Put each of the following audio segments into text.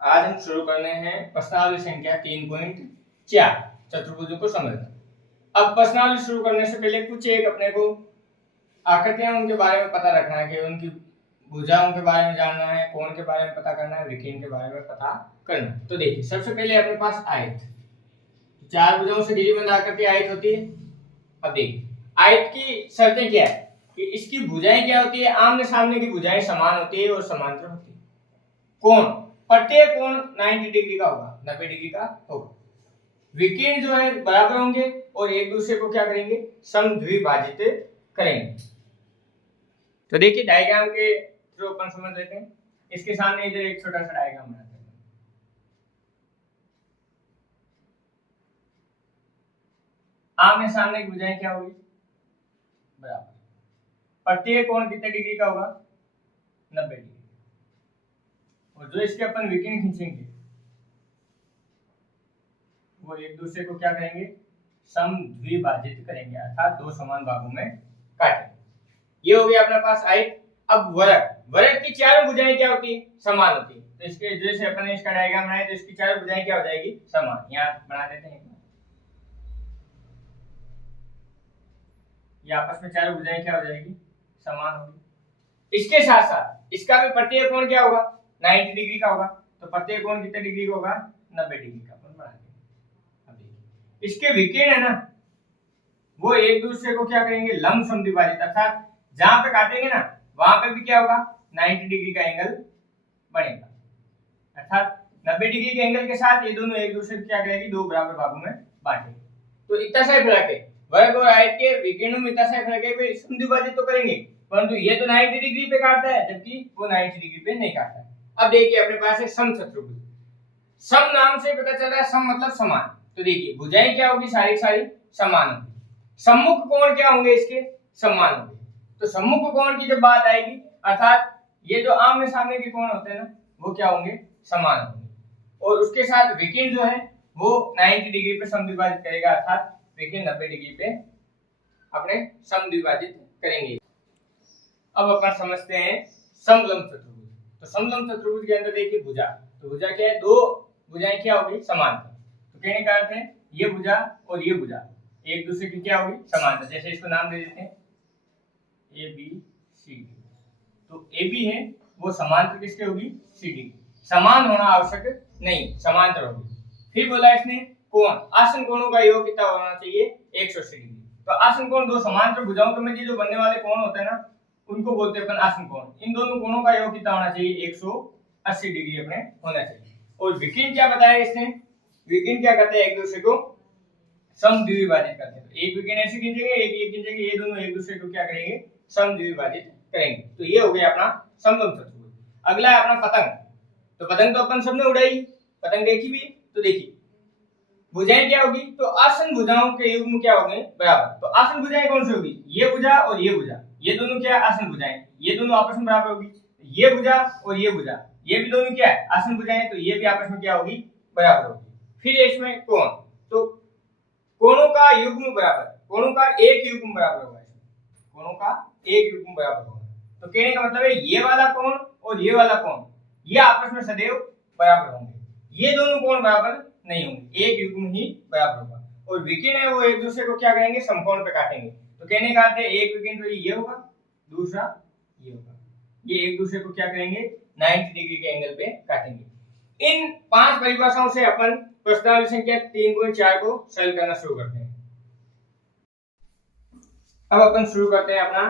आज हम शुरू करने हैं प्रश्नावली संख्या 3.4 चतुर्भुजों को समझना। अब प्रश्नावली शुरू करने से पहले कुछ एक अपने को आकृतियां उनके बारे में पता रखना है कि उनकी भुजाओं के बारे में जानना है, कोण के बारे में पता करना है, विकीर्ण के बारे में पता करना। तो देखिए सबसे पहले अपने पास आयत, चार भुजाओं से घिरी बंद आकृति आयत होती है। अब देखिए आयत की शर्तें क्या है कि इसकी भुजाएं क्या होती है, आमने सामने की भुजाएं समान होती है और समांतर होती है। कोण, प्रत्येक कोण 90 डिग्री का होगा, 90 डिग्री का होगा। विकीर्ण जो है बराबर होंगे और एक दूसरे को क्या करेंगे, समद्विभाजित करेंगे। तो देखिए डायग्राम के थ्रू अपन समझ लेते हैं। इसके सामने इधर एक छोटा सा डायग्राम बनाते हैं। आमने सामने की भुजाएं क्या होगी, बराबर। प्रत्येक कोण कितने डिग्री का होगा, 90 डिग्री। और जो इसके अपन विकीर्ण खींचेंगे वो एक दूसरे को क्या करेंगे, समद्विभाजित करेंगे, अर्थात दो समान भागों में काटेंगे। ये हो गया अपने पास आयत। अब वर्ग, वर्ग की चारों भुजाएं क्या होती है, समान होती है। तो इसके जैसे अपन ने इसका डायग्राम बनाया तो इसकी चारों भुजाएं क्या हो जाएगी, समान। यहाँ बना देते हैं, ये आपस में चारों भुजाएं क्या हो जाएगी, समान होगी। इसके साथ साथ इसका भी प्रत्येक कोण क्या होगा, 90 डिग्री का होगा। तो प्रत्येक कोण कितने डिग्री का होगा, 90 डिग्री का। अपन बना देंगे। इसके विकीर्ण है ना, वो एक दूसरे को क्या करेंगे, लंब समद्विभाजित, अर्थात जहां पे काटेंगे ना वहां पे भी क्या होगा, 90 डिग्री का एंगल बनेगा। अर्थात 90 डिग्री के एंगल के साथ ये दोनों एक दूसरे को क्या करेंगे, दो बराबर भागों में बांटेंगे। तो इतना सा फर्क है, वर्ग और आयत के विकीर्णों में इतना सा फर्क है, वे समद्विभाजित तो करेंगे परंतु ये तो 90 डिग्री पे काटता है जबकि वो 90 डिग्री पे नहीं काटता है। अब देखिए अपने पास है समचतुर्भुज। सम नाम से पता चल रहा है, सम मतलब समान। तो देखिए भुजाएं क्या होगी, सारी सारी समान होगी। सम्मुख कोण क्या होंगे, इसके समान होंगे। तो सम्मुख कोण की जब बात आएगी, अर्थात ये जो आमने सामने के कोण होते हैं ना, वो क्या होंगे, समान होंगे। और उसके साथ विकीर्ण जो है वो 90 डिग्री पे समद्विभाजित करेगा, अर्थात विकीर्ण 90 डिग्री पे अपने समद्विभाजित करेंगे। अब अपन समझते हैं समलंब चतुर्भुज। तो समलंब चतुर्भुज के अंदर देखिए भुजा, तो भुजा क्या है, दो भुजाएं क्या होगी, समांतर। तो कहने का अर्थ है ये भुजा और ये भुजा एक दूसरे की क्या होगी, समांतर। जैसे इसको नाम दे देते हैं ए बी सी डी। तो ए बी है वो समांतर किसके होगी, सी डी। समान होना आवश्यक नहीं, समांतर होगी। फिर बोला इसने कोण, आसन कोणों का योग कितना होना चाहिए, 180 डिग्री। तो आसन कोण दो समांतर भुजाओं के मध्य जो बनने वाले कोण होते हैं ना, उनको बोलते हैं अपन आसन कोण। इन दोनों कोणों का योग कितना होना चाहिए, 180 डिग्री अपने होना चाहिए। और विकीर्ण क्या बताया इसने, विकीर्ण क्या करते हैं, एक दूसरे को समद्विभाजित करते हैं। तो एक विकीर्ण ऐसे खींचेंगे, एक ये खींचेंगे, ये दोनों एक दूसरे को क्या करेंगे, समद्विभाजित करेंगे। तो ये हो गया अपना समलंब चतुर्भुज। अगला है अपना पतंग। तो पतंग तो अपन सबने उड़ाई, पतंग देखी भी। तो देखिए भुजाएं क्या होगी, तो आसन भुजाओं के युग्म क्या होंगे, बराबर। तो आसन भुजाएं कौन सी होगी, ये भुजा और ये भुजा, ये दोनों क्या है, आसन भुजाएं। ये दोनों आपस में बराबर होगी। ये भुजा और ये भुजा, ये भी दोनों क्या है, आसन भुजाएं। तो ये भी आपस में क्या होगी, बराबर होगी। फिर इसमें कोण, तो कोणों का युग्म बराबर, कोणों का एक युग्म बराबर होगा, कोणों का एक युग्म बराबर होगा। तो कहने का मतलब है ये वाला कोण और ये वाला कोण ये आपस में सदैव बराबर होंगे। ये दोनों कोण बराबर नहीं होंगे, एक युग्म ही बराबर होगा। और विकीर्ण है वो एक दूसरे को क्या करेंगे, समकोण पे काटेंगे। तो कहने का अर्थ है एक विकीर्ण तो ये होगा, दूसरा ये होगा, ये एक दूसरे को क्या करेंगे, 90 डिग्री के एंगल पे काटेंगे। इन 5 परिभाषाओं से अपन प्रश्नावली संख्या 3.4 को सरल करना शुरू करते हैं। अब अपन शुरू करते हैं अपना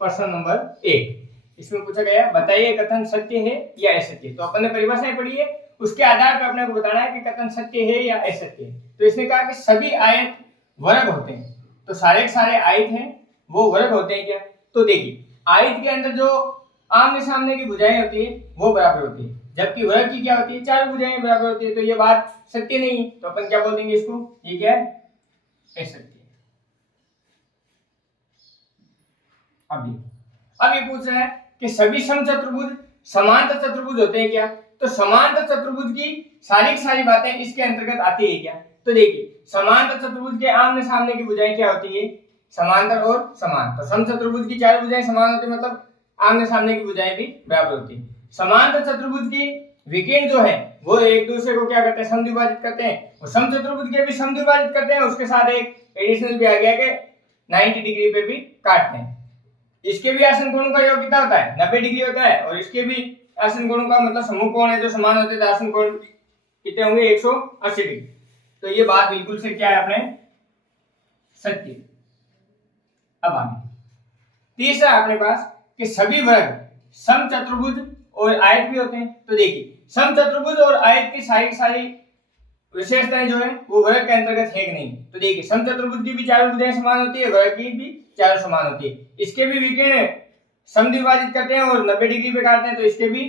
प्रश्न नंबर 1। इसमें पूछा गया बताइए कथन सत्य है या असत्य। तो अपन ने परिभाषाएं पढ़ी है, उसके आधार पर अपने को बताना है कि कथन सत्य है या असत्य है। तो इसने कहा कि सभी आयत वर्ग होते हैं। तो सारे सारे आयत हैं वो वर्ग होते हैं क्या। तो देखिए आयत के अंदर जो आमने सामने की भुजाएं होती है वो बराबर होती है, जबकि वर्ग की क्या होती है, चार भुजाएं बराबर होती है। तो ये बात सत्य नहीं है, तो अपन क्या बोल देंगे इसको, ये क्या है, असत्य। अब ये पूछ रहा है कि सभी समचतुर्भुज समांतर चतुर्भुज होते हैं क्या। तो समांतर चतुर्भुज की सारी बातें इसके अंतर्गत आती है क्या। तो देखिए समांतर चतुर्भुज के आमने सामने की भुजाएं क्या होती है, समांतर और समान। तो समचतुर्भुज की चार भुजाएं समान होती है, मतलब आमने सामने की भुजाएं भी बराबर होती है। समांतर चतुर्भुज की विकिरण जो है वो एक दूसरे को क्या करते हैं, समद्विभाजित करते हैं। और समचतुर्भुज के भी समद्विभाजित करते हैं, उसके साथ एक एडिशनल भी आ गया कि 90 डिग्री पे भी काटते हैं। इसके भी आसन कोणों का योग कितना होता है, 90 डिग्री होता है। और इसके भी आसन कोणों का मतलब समूह कोण है जो समान होते हैं, तो आसन कोण कितने होंगे, 180 डिग्री। तो ये बात बिल्कुल से क्या है अपने सत्य। अब आगे तीसरा अपने पास कि सभी वर्ग समचतुर्भुज और आयत भी होते हैं। तो देखिए समचतुर्भुज और आयत की सारी विशेषताएं जो है वो वर्ग के अंतर्गत है कि नहीं। तो देखिए समचतुर्भुज की भी चारों भुजाएं समान होती है, वर्ग की भी चारों समान होती है। इसके भी विकिरण समद्विभाजित करते हैं और 90 डिग्री पे काटते हैं, तो इसके भी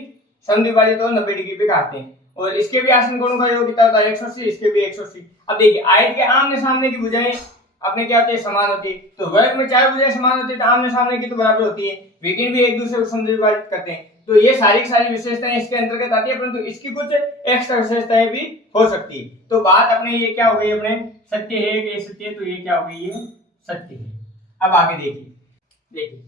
समद्विभाजित और 90 डिग्री पे काटते हैं। और इसके भी आसन कोणों का योग कितना होता है, 180, इसके भी 180। अब देखिए आयत के आमने सामने की भुजाएं अपने क्या होती है, समान होती है। तो वर्ग में चार भुजाएं समान होती है, तो आमने सामने की तो बराबर होती है। विकिरण भी एक दूसरे को समद्विभाजित करते हैं। तो ये सारी विशेषताएं इसके अंतर्गत आती है, परंतु इसकी कुछ एक्स्ट्रा विशेषताएं भी हो सकती है। तो बात अपने ये क्या हो गई, अपने सत्य है कि सत्य है, तो ये क्या हो गई, ये सत्य है। अब आगे देखिए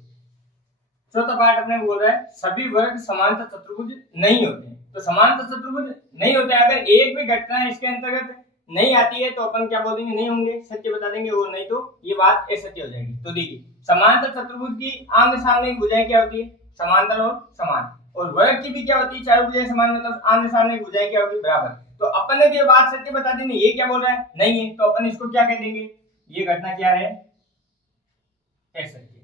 चौथा पार्ट अपने बोल रहा है सभी वर्ग समांतर चतुर्भुज नहीं होते। तो समांतर चतुर्भुज नहीं होते, अगर एक भी घटना इसके अंतर्गत नहीं आती है तो अपन क्या बोलेंगे, नहीं होंगे, सत्य बता देंगे, और नहीं तो ये बात असत्य हो जाएगी। तो देखिए समांतर चतुर्भुज की आमने सामने की भुजाएं क्या होती है, समांतर और समान। और वर्ग की भी क्या होती है, चारों भुजाएं समान, मतलब आमने सामने की भुजाएं क्या होगी, बराबर। तो अपन ने ये बात सत्य बता दी नहीं, ये क्या बोल रहा है, नहीं है, तो अपन इसको क्या कह देंगे, ये घटना क्या है, असत्य।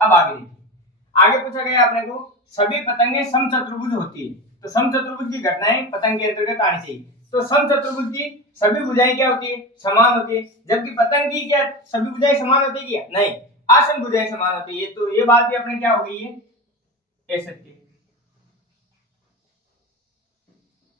अब आगे पूछा गया अपने को सभी पतंगें समचतुर्भुज होती है। तो समचतुर्भुज की घटनाएं पतंग के अंतर्गत आनी चाहिए। तो समचतुर्भुज की सभी भुजाएं क्या होती है, समान होती है। जबकि पतंग की क्या सभी भुजाएं समान होती है क्या, नहीं, आसन भुजाएं समान होती है। तो ये बात भी अपने क्या हो गई है, असत्य।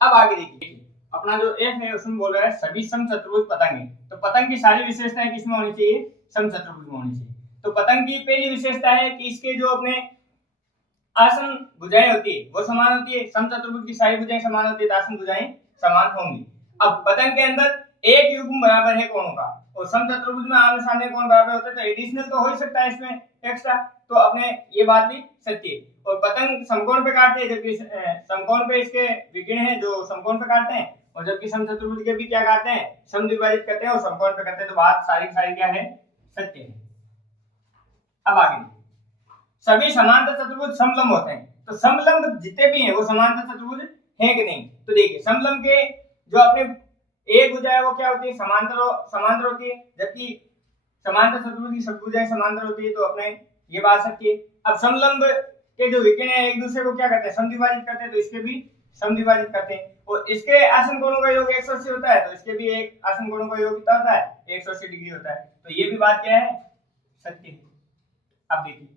अब आगे देखिए अपना जो एफ है उसमें बोल रहा है सभी समचतुर्भुज पतंग है। तो पतंग की सारी विशेषताएं किसमें होनी चाहिए, समचतुर्भुज में होनी चाहिए। तो पतंग की पहली विशेषता है कि इसके जो अपने आसन भुजाएं होती है वो समान होती है। समचतुर्भुज की सारी भुजाएं समान होती है, तो आसन भुजाएं समान होंगी। अब पतंग के अंदर एक युग्म बराबर है कोणों का, और समचतुर्भुज में आमने सामने कोण बराबर होते हैं, तो एडिशनल तो हो ही सकता है इसमें एक्स्ट्रा। तो अपने ये बात भी सत्य है। और पतंग समकोण पे काटते हैं, जबकि समकोण पे इसके विकिरण है जो समकोण पे काटते हैं, और जबकि समचतुर्भुज के भी क्या काटते हैं, समद्विभाजित करते हैं और समकोण पे करते हैं। तो बात सारी क्या है, सत्य है। अब आगे सभी समांतर चतुर्भुज समलंब होते हैं। तो समलंब जितने भी हैं वो समांतर चतुर्भुज हैं कि नहीं। तो देखिए समलंब के जो अपने एक भुजा है वो क्या होती है, समांतर होती है, जबकि समांतर चतुर्भुज की सब भुजाएं समांतर होती है। तो अपने ये बात सत्य है। अब समलंब के जो विकिरण है एक दूसरे को क्या करते हैं, समद्विभाजित करते हैं, तो इसके भी समद्विभाजित करते हैं। और इसके आसन कोणों का योग 180 होता है, तो इसके भी एक आसन कोणों का योग कितना होता है, 180 डिग्री होता है। तो ये भी बात क्या है, सत्य है। अब देखिए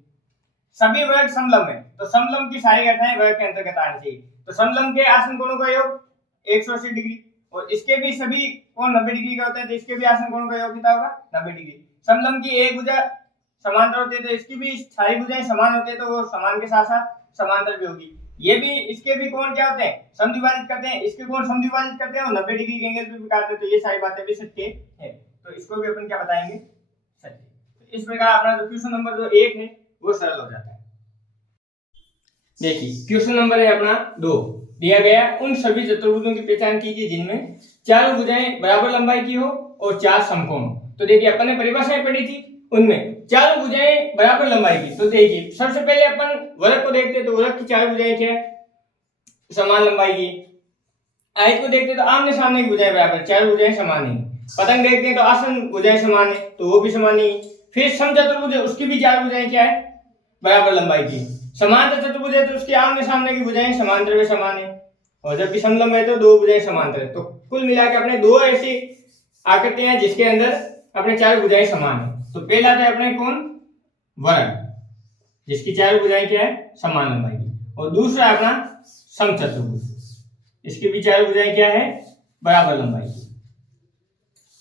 सभी वर्ग समलंब है, तो समलंब की सारी घटनाएं वर्ग के अंतर्गत आनी चाहिए। तो समलंब के आसन कोणों का योग 180 डिग्री, और इसके भी सभी कोण 90 डिग्री का होता है, तो इसके भी आसन कोणों का योग कितना होगा, 90 डिग्री। समलंब की एक भुजा समांतर होती है, तो इसकी भी सारी भुजाएं समान होती है, तो वो समान के साथ साथ समांतर भी होगी। ये भी इसके भी कोण क्या होते हैं, समद्विभाजित करते हैं, इसके कोण समद्विभाजित करते हैं और 90 डिग्री के एंगल पे भी काटते हैं। तो ये सारी बातें भी सत्य है। तो इसको भी अपन क्या बताएंगे, सत्य। तो इस प्रकार अपना जो क्वेश्चन नंबर जो 1 है वो सरल हो जाता है। देखिए क्वेश्चन नंबर है अपना 2, दिया गया उन सभी चतुर्भुजों की पहचान कीजिए जिनमें चारों भुजाएं बराबर लंबाई की हो और चार समकोण। तो देखिए अपन ने परिभाषाएं पढ़ी थी, उनमें चारों भुजाएं बराबर लंबाई की। तो देखिए सबसे पहले अपन वर्ग को देखते, तो वर्ग की चारों भुजाएं क्या है, समान लंबाई की। आयत को देखते तो आमने सामने की भुजाएं बराबर, चारों भुजाएं समान है। पतंग देखते हैं तो आसन भुजाएं समान है, तो वो भी समान है। फिर समचतुर्भुज है, उसकी भी चार भुजाएं क्या है, बराबर लंबाई की। समांतर चतुर्भुज है तो उसके आमने सामने की भुजाएं समांतर में समान है, और जबकि समलंब है तो दो भुजाएं समांतर है। तो कुल मिलाकर अपने दो ऐसी आकृतियां जिसके अंदर अपने चार भुजाएं समान है। तो पहला तो अपने कौन, वर्ग, जिसकी चार भुजाएं क्या है, समान लंबाई की। और दूसरा अपना समचतुर्भुज, इसकी भी चार भुजाएं क्या है, बराबर लंबाई की।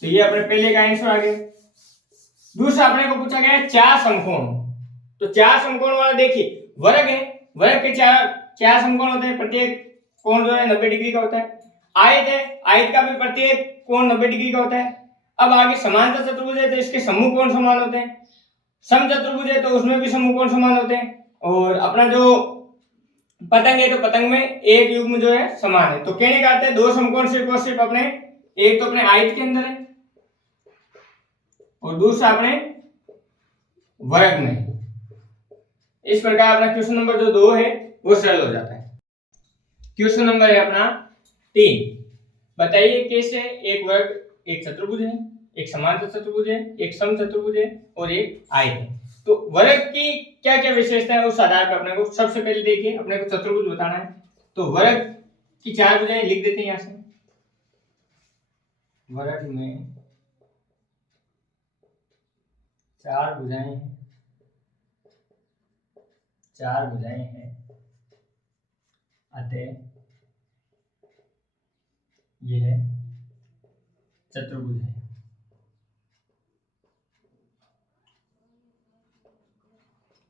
तो ये अपने पहले का आंसर आ गया। दूसरा अपने को पूछा गया चार समकोण। तो चार समकोण वाला देखिए वर्ग है, वर्ग के चार समकोण होते हैं, प्रत्येक कोण जो है 90 डिग्री का होता है। आयत है, आयत का भी प्रत्येक कोण 90 डिग्री का होता है। अब आगे समांतर चतुर्भुज है तो इसके समूह कोण समान होते हैं। समचतुर्भुज है तो उसमें भी समूह कोण समान होते हैं। और अपना जो पतंग है तो पतंग में एक युग्म जो है समान है। तो कहने का अर्थ है दो समकोण सिर्फ अपने एक तो अपने आयत के अंदर है और दूसरा अपने वर्ग में। इस प्रकार अपना क्वेश्चन नंबर जो 2 है वो सरल हो जाता है। क्वेश्चन नंबर है अपना 3, बताइए कैसे एक वर्ग एक चतुर्भुज है, एक समांतर चतुर्भुज है, एक समचतुर्भुज है और एक आयत है। तो वर्ग की क्या क्या विशेषता है उस आधार पर अपने को सबसे पहले देखिए अपने को चतुर्भुज बताना है। तो वर्ग की 4 भुजाएं लिख देते हैं यहां से। वर्ग में 4 भुजाएं हैं, 4 भुजाएं हैं, अतः यह चतुर्भुज है।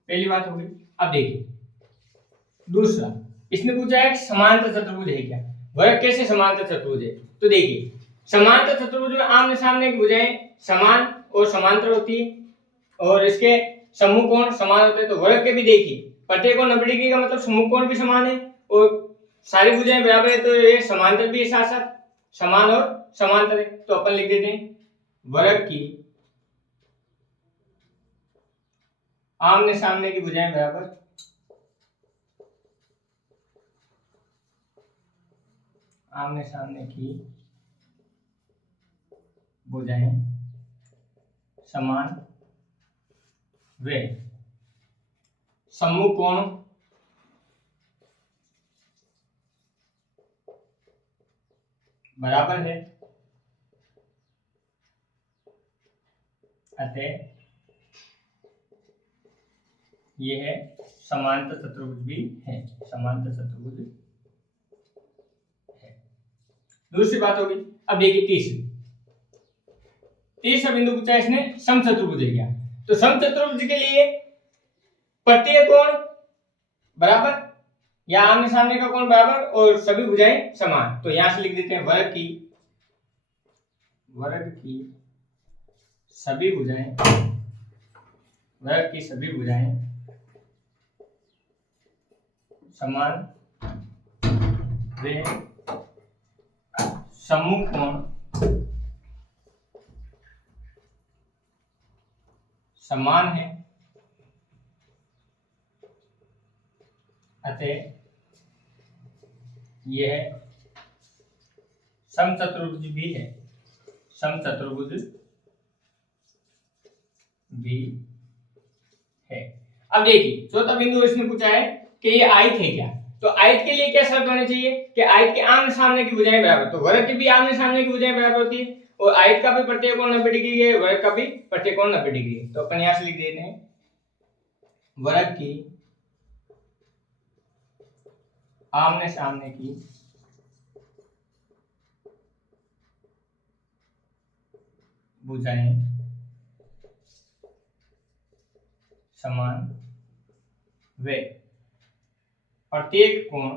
पहली बात हो गई। अब देखिए दूसरा, इसने पूछा है समांतर चतुर्भुज है क्या, वर्ग कैसे समांतर चतुर्भुज है। तो देखिए समांतर चतुर्भुज में आमने सामने की भुजाएं समान और समांतर होती है और इसके सम्मुख कोण समान होते हैं। तो वर्ग के भी देखिए प्रत्येक कोण 90 डिग्री का मतलब सम्मुख कोण भी समान है और सारी भुजाएं बराबर है, तो ये समांतर भी है, साथ साथ समान और समांतर है। तो अपन लिख देते हैं वर्ग की आमने सामने की भुजाएं बराबर आमने सामने की भुजाएं समान वे सम्मुख कोण बराबर है, अतः यह समांतर चतुर्भुज भी है, समांतर चतुर्भुज है। दूसरी बात होगी। अब देखिए तीसरा बिंदु पूछा है इसने समचतुर्भुज है क्या। तो समचतुर्भुज के लिए प्रत्येक कोण बराबर या आमने सामने का कोण बराबर और सभी भुजाएं समान। तो यहां से लिख देते हैं वर्ग की सभी भुजाएं समान वे सम्मुख कोण समान है, अतः यह समचतुर्भुज भी है, समचतुर्भुज भी है। अब देखिए चौथा बिंदु इसने पूछा है कि ये आयत है क्या। तो आयत के लिए क्या शर्त होनी चाहिए कि आयत के आमने सामने की भुजाएं बराबर। तो वर्ग की भी आमने सामने की भुजाएं बराबर होती है और आयत का भी प्रत्येक कोण 90 डिग्री है, वर्ग का भी प्रत्येक कोण 90 डिग्री है। तो अपन यहां से लिख देते हैं वर्ग की आमने सामने की भुजाएं समान वे प्रत्येक कोण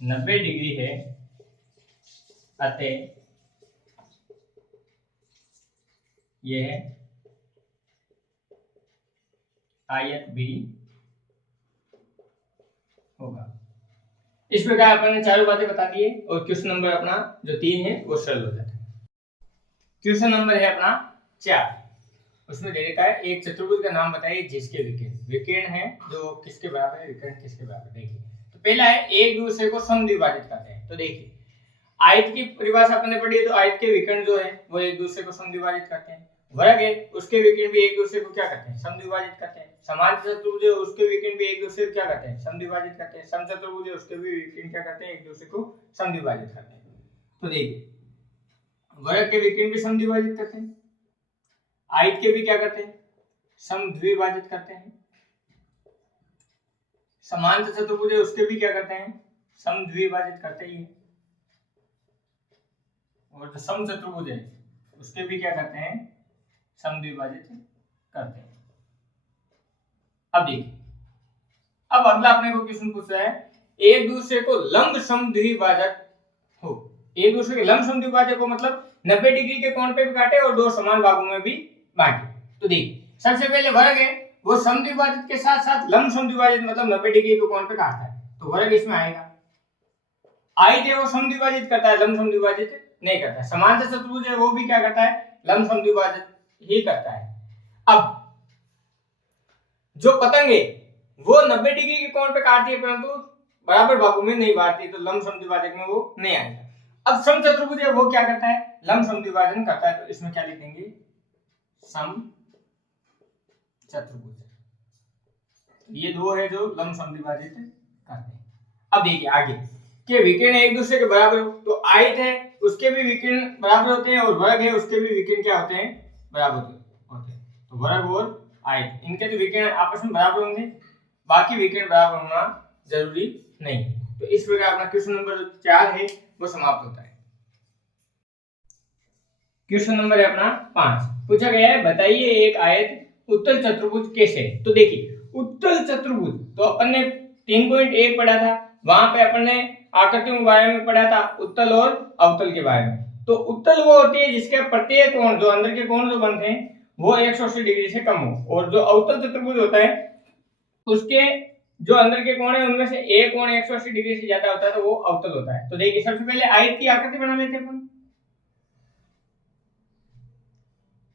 90 डिग्री है, अतः यह आयत भी होगा। इस प्रकार अपन ने चारों बातें बता दी है और क्वेश्चन नंबर अपना जो 3 है वो सरल हो जाता है। क्वेश्चन नंबर है अपना 4, उसमें दे रखा है एक चतुर्भुज का नाम बताइए जिसके विकर्ण है जो किसके बराबर है, विकर्ण किसके बराबर। देखिए तो पहला है एक दूसरे को समद्विभाजित करते हैं। तो देखिए आयत की परिभाषा आपने पढ़ी है, तो आयत के विकर्ण जो है वो एक दूसरे को समद्विभाजित करते हैं। वर्ग है उसके विकर्ण भी एक दूसरे को क्या करते हैं, समद्विभाजित करते हैं। समांतर चतुर्भुज है उसके विकर्ण भी एक दूसरे को क्या करते हैं, समद्विभाजित करते हैं। समचतुर्भुज है उसके भी विकर्ण क्या करते हैं, एक दूसरे को समद्विभाजित करते हैं। तो देखिए वर्ग के विकर्ण भी समद्विभाजित करते हैं, आयत के भी क्या करते हैं, समद्विभाजित करते हैं। समांतर चतुर्भुज है उसके भी क्या करते हैं, समद्विभाजित करते ही हैं। और जो समचतुर्भुज है उसके भी क्या करते हैं, समद्विभाजित करते हैं। अब देखिए अब अगला अपने को क्वेश्चन पूछ रहा है एक दूसरे को लंब समद्विभाजक हो। एक दूसरे के लंब समद्विभाजक हो मतलब 90 डिग्री के कोण पे भी काटे और दो समान भागों में भी बांटे। तो देखिए सबसे पहले वर्ग है वो समद्विभाजित के साथ साथ लंब समद्विभाजित मतलब 90 डिग्री के कोण पे काटता है, तो वर्ग इसमें आएगा। आयत है वो समद्विभाजित करता है, लंब समद्विभाजित नहीं करता है। समांतर चतुर्भुज है वो भी क्या करता है, लंब समद्विभाजित ही करता है। अब जो पतंग है वो 90 डिग्री के कोण पे काटती है परंतु बराबर भागों में नहीं बांटती, तो लंब समद्विभाजक में वो नहीं आएगा। अब समचतुर्भुज है वो क्या करता है, लंब समद्विभाजन करता है, तो इसमें क्या लिख देंगे, समचतुर्भुज। ये दो है जो लंब समद्विभाजित करते हैं। अब देखिए आगे कि विकर्ण एक दूसरे के बराबर हो, तो आयत है उसके भी विकर्ण बराबर होते हैं और वर्ग है उसके भी विकर्ण क्या होते हैं, बराबर होते हैं। तो वर्ग और आयत इनके तो विकर्ण आपस में बराबर होंगे, बाकी विकर्ण बराबर होना जरूरी नहीं। तो इस प्रकार अपना क्वेश्चन नंबर 4 है वो समाप्त होता है। क्वेश्चन नंबर है अपना 5, पूछा गया है बताइए एक आयत उत्तल चतुर्भुज कैसे। तो देखिए उत्तल चतुर्भुज तो अपन ने 3.1 पढ़ा था, वहां पे अपन ने आकृतियों के बारे में पढ़ा था, उत्तल और अवतल के बारे में। तो उत्तल वो होती है जिसके प्रत्येक कोण जो अंदर के कोण जो बनते हैं वो 180 डिग्री से कम हो, और जो अवतल चतुर्भुज होता है उसके जो अंदर के कोण है उनमें से एक कोण 180 डिग्री से ज्यादा होता है तो वो अवतल होता है। तो देखिए सबसे पहले आयत की आकृति बना लेते हैं अपन।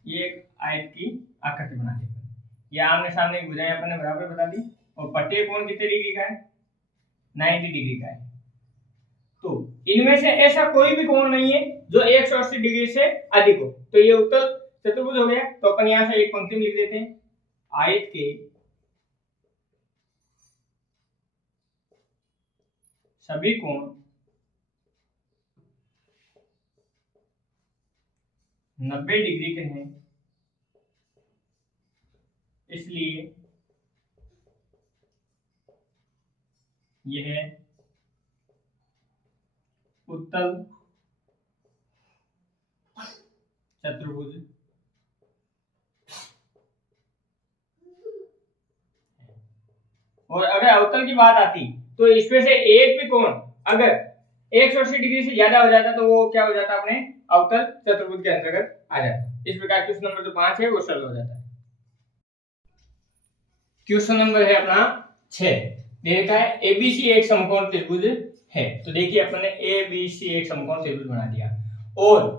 ये एक आयत की आकृति बना लेते हैं, ये आमने सामने की भुजाएं अपन ने बराबर बता दी, और प्रत्येक कोण कितने डिग्री का है, 90 डिग्री का है। तो इनमें से ऐसा कोई भी कोण नहीं है जो 180 डिग्री से अधिक हो, तो ये उत्तल चतुर्भुज हो गया। तो अपन यहां से एक पंक्ति में लिख देते हैं, आयत के सभी कोण 90 डिग्री के हैं, इसलिए यह उत्तल चतुर्भुज और अगर अवतल की बात आती तो इसमें से एक भी कोण अगर 180 डिग्री से ज्यादा हो जाता तो वो क्या हो जाता, अपने अवतल चतुर्भुज के अंतर्गत आ जाता। इस प्रकार क्वेश्चन नंबर जो 5 है वो सरल हो जाता है। क्वेश्चन नंबर है अपना 6, देखा है एबीसी एक समकोण त्रिभुज है। तो देखिए अपन ने एबीसी एक समकोण त्रिभुज बना दिया और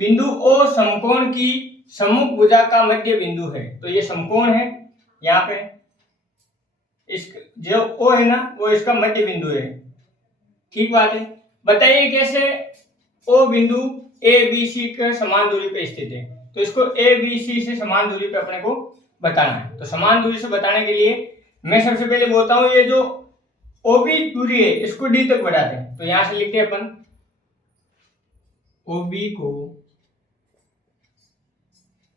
बिंदु ओ समकोण की सम्मुख भुजा का मध्य बिंदु है। तो ये समकोण है, यहाँ पे इस जो ओ है ना वो इसका मध्य बिंदु है, ठीक बात है। बताइए कैसे ओ बिंदु ए बी सी के समान दूरी पे स्थित है। तो इसको ए बी सी से समान दूरी पे अपने को बताना है। तो समान दूरी से बताने के लिए मैं सबसे पहले बोलता हूं ये जो ओबी दूरी है इसको डी तक बढ़ाते हैं। तो यहां से लिखते हैं अपन ओबी को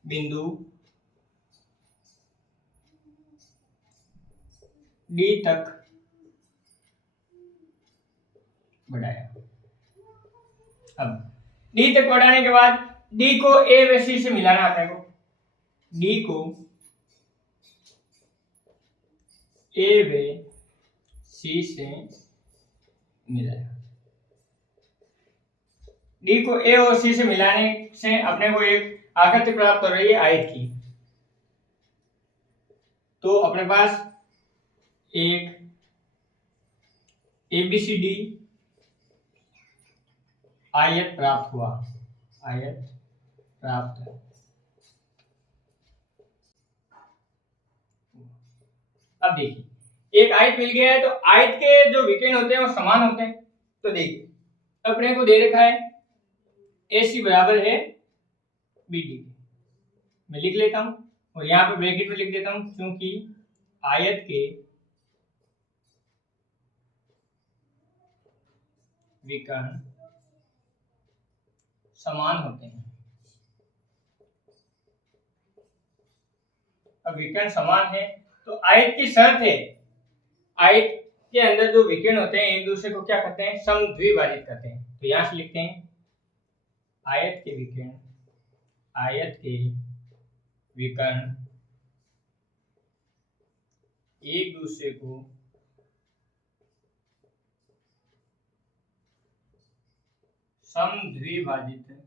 बिंदु डी तक बढ़ाया। अब डी तक बढ़ाने के बाद डी को ए व सी से मिलाना अपने को, डी को ए व सी से मिलाया। डी को ए और सी से मिलाने से अपने को एक आकृति प्राप्त हो रही है आयत की। तो अपने पास एक एबीसीडी आयत प्राप्त हुआ, आयत प्राप्त है। अब देखिए एक आयत मिल गया है, तो आयत के जो विकर्ण होते हैं वो समान होते हैं। तो देखिए अपने को दे रखा है AC बराबर है BD, मैं लिख लेता हूं और यहां पे ब्रैकेट में लिख देता हूं क्योंकि आयत के विकर्ण समान होते हैं। अब विकर्ण समान है तो आयत की शर्त है, आयत के अंदर जो विकर्ण होते हैं एक दूसरे को क्या करते हैं, समद्विभाजित करते हैं। तो यहां से लिखते हैं आयत के विकर्ण, आयत के विकर्ण एक दूसरे को समद्विभाजित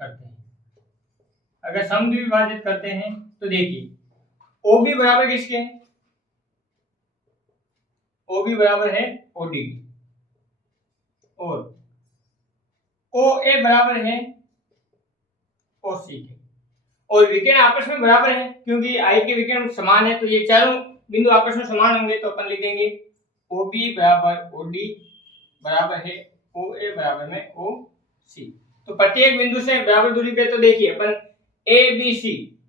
करते हैं। अगर समद्विभाजित करते हैं तो देखिए OB बराबर किसके है? OB बराबर है OD और OA बराबर है OC के, और विकर्ण आपस में बराबर है क्योंकि आई के विकर्ण समान है, तो ये चारों बिंदु आपस में समान होंगे, तो अपन लिख देंगे OB बराबर OD बराबर है OA बराबर में OC। तो प्रत्येक बिंदु से बराबर दूरी पे, तो देखिए अपन ABC,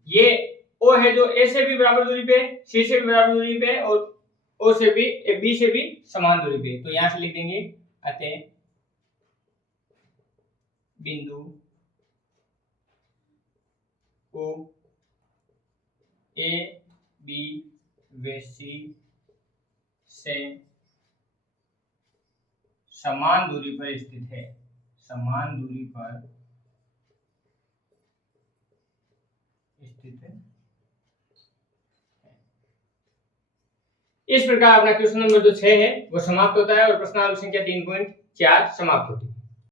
ये O है जो A से भी बराबर दूरी पे, C से भी बराबर दूरी पे और O से भी B से भी समान दूरी पे, तो यहां से लिख देंगे अतः बिंदु O A B व C से समान दूरी पर स्थित है, समान दूरी पर स्थित है। इस प्रकार अपना क्वेश्चन नंबर जो 6 है वो समाप्त होता है और प्रश्नावली संख्या 3.4 समाप्त होती है।